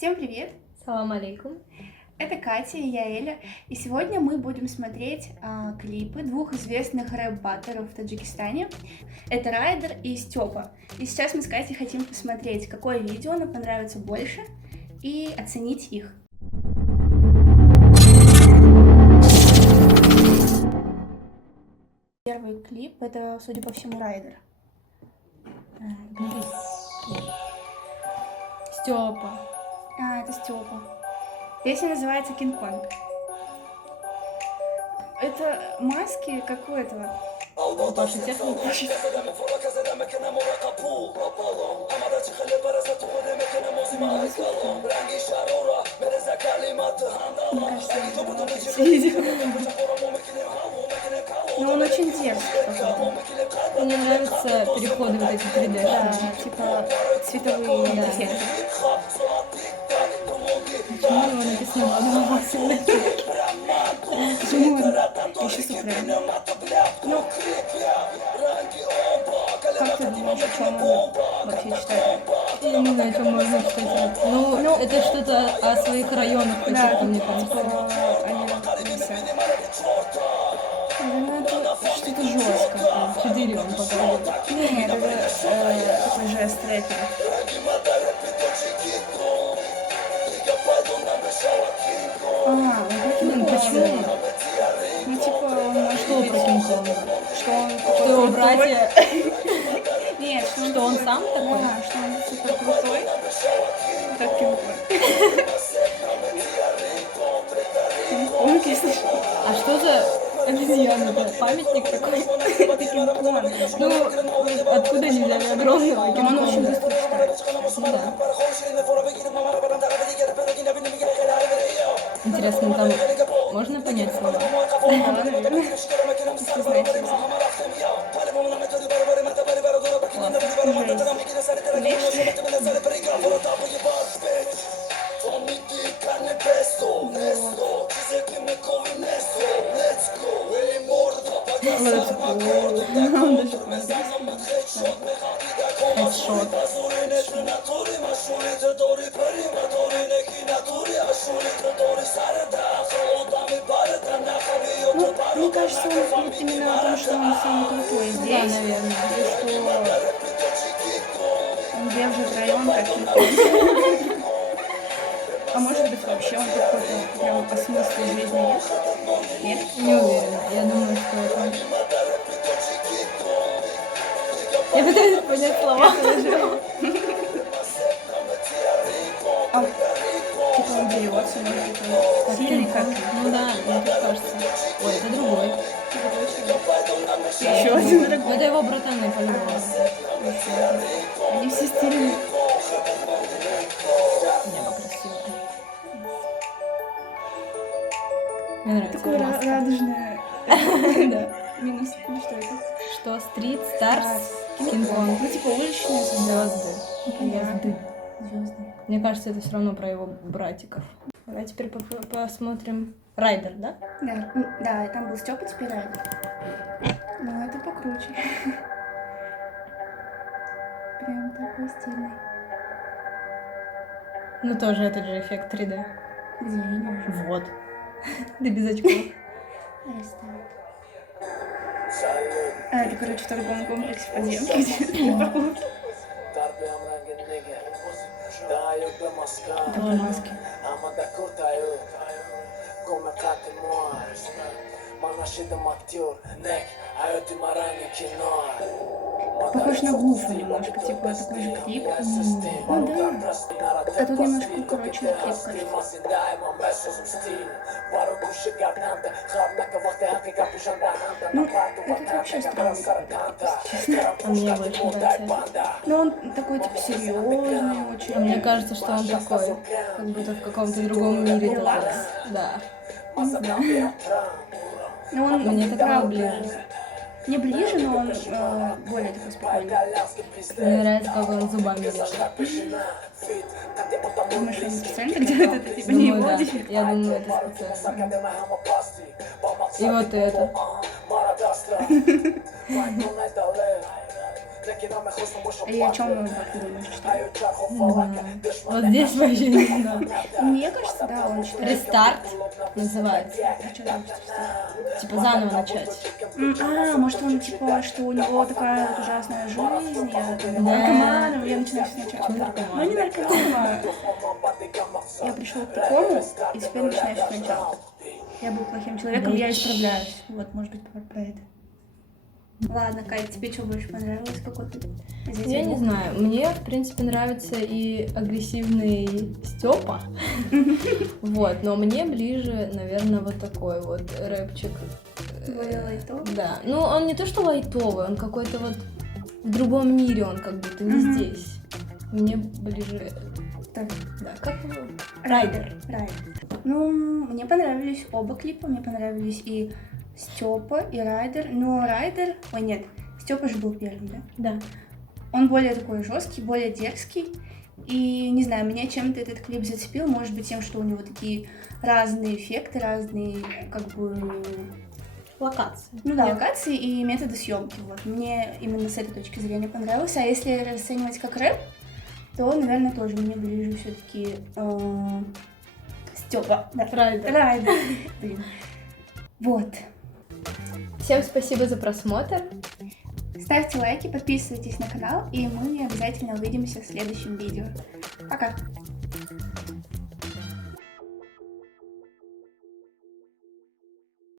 Всем привет! Салам алейкум. Это Катя и я Эля, и сегодня мы будем смотреть клипы двух известных рэп-баттеров в Таджикистане. Это Райдер и Степа. И сейчас мы с Катей хотим посмотреть, какое видео нам понравится больше, и оценить их. Первый клип — это, судя по всему, Райдер. Степа. Это Степа. Песня называется «Кинг-Конг». Это маски, как у этого. Паша Техник. Мне кажется, я не могу это видео. Но он очень дерзкий какой-то. Мне нравятся переходы вот эти 3D. Да, типа цветовые эффекты. Почему его написано «Бадалавасина»? Почему он еще Супрем? Ну, как ты думаешь, о чем он вообще читает? Я не знаю, о чем можно читать. Ну, это что-то о своих районах каких-то, мне кажется. Они висят. Ну, это что-то жесткое. 4 он показывает. Нет, это такой жест рэпера. Почему? Ну, типа, он может Что про Кинг-Конга? Что он Что его братья? Нет, Что он сам такой? Да, что он супер крутой. Как Кинг-Конг. Кинг-Конг, если что. А что за обезьяна? Это памятник такой? Это Кинг-Конг. Ну, откуда они взяли огромного Но он очень Кинг-Конга? быстро читает. Ну да. Интересно, там можно понять слова? Да, наверное. Если знаете язык. Хедшот. Ну, мне кажется, он именно о том, что он самый крутой Да, здесь. наверное. И что он держит район как Кинг-Конг. А может быть, вообще он какой-то прям по смыслу жизни есть? Нет? Не уверена. Я думаю, что это... Я пытаюсь понять слова. Типа он дерется, может быть, он сильный как Ну да, мне так кажется. Ой, это другой. еще один Ну, другой. это его братаны по-любому. Они все стильные. Небо красивое. Мне нравится Такое маска. радужное. Да. Минус. Ну что это? Что? Стрит, Старс, Кинг-Конг. Ну типа уличные Звезды. Звезды. Мне кажется, это все равно про его братиков. Давай теперь посмотрим. Райдер, да? Да, да, там был Степа, теперь Райдер. Ну это покруче. Прям такой стильный. Ну тоже этот же эффект 3D. Где я не вижу. Вот. Да без очков. Рестарт. Это, короче, в торговом комплексе подземки, где парковки. Это маски. Похож на Гуфа немножко, типа такой же клип. Ну да. А тут немножко укороченный клип, кажется. Ну, это вообще странный какой-то, честно. А мне больше нравится. Но он такой, типа, серьезный очень. А мне кажется, что он такой, как будто в каком-то другом мире такой. Релакс? Да. Не знаю. Но он Мне такой правда ближе. не ближе, но он более такой спокойный. Мне нравится, как он зубами делает. Думаешь, он специально так делает это, типа, не Думаю, его да. дефект? Я думаю, это специально. И вот это. И о чем он, как ты думаешь, читает? Не знаю. Вот здесь вообще не знаю. Мне кажется, да, он читает. Рестарт называется. А что там что? Типа заново начать. Может он типа, что у него такая вот ужасная жизнь, я там Да. наркоманом, я начинаю все сначала. Почему наркоман? Ну не наркоманом, я пришел к такому, и теперь начинаю все сначала. Я был плохим человеком, я исправляюсь. Вот, может быть, про это. Ладно, Кать, тебе что больше понравилось? Какой-то из этих Я не двух? знаю. Мне, в принципе, нравится и агрессивный Степа. Вот, но мне ближе, наверное, вот такой вот рэпчик. Более лайтовый? Да. Ну, он не то что лайтовый, он какой-то вот в другом мире, он как будто не Мгм. здесь. Мне ближе. Так, Да, как его? Райдер. Райдер. Ну, мне понравились оба клипа, мне понравились и Степа, и Райдер. Но Райдер... Ой, нет, Степа же был первым, да? Да. Он более такой жесткий, более дерзкий. И, не знаю, меня чем-то этот клип зацепил. Может быть, тем, что у него такие разные эффекты, разные, как бы... Локация. Ну да, локации и методы съемки. Вот. Мне именно с этой точки зрения понравился. А если расценивать как рэп, то, наверное, тоже мне ближе все-таки Степа. Да. Райдер. Райдер. Блин. Вот. Всем спасибо за просмотр. Ставьте лайки, подписывайтесь на канал, и мы обязательно увидимся в следующем видео. Пока!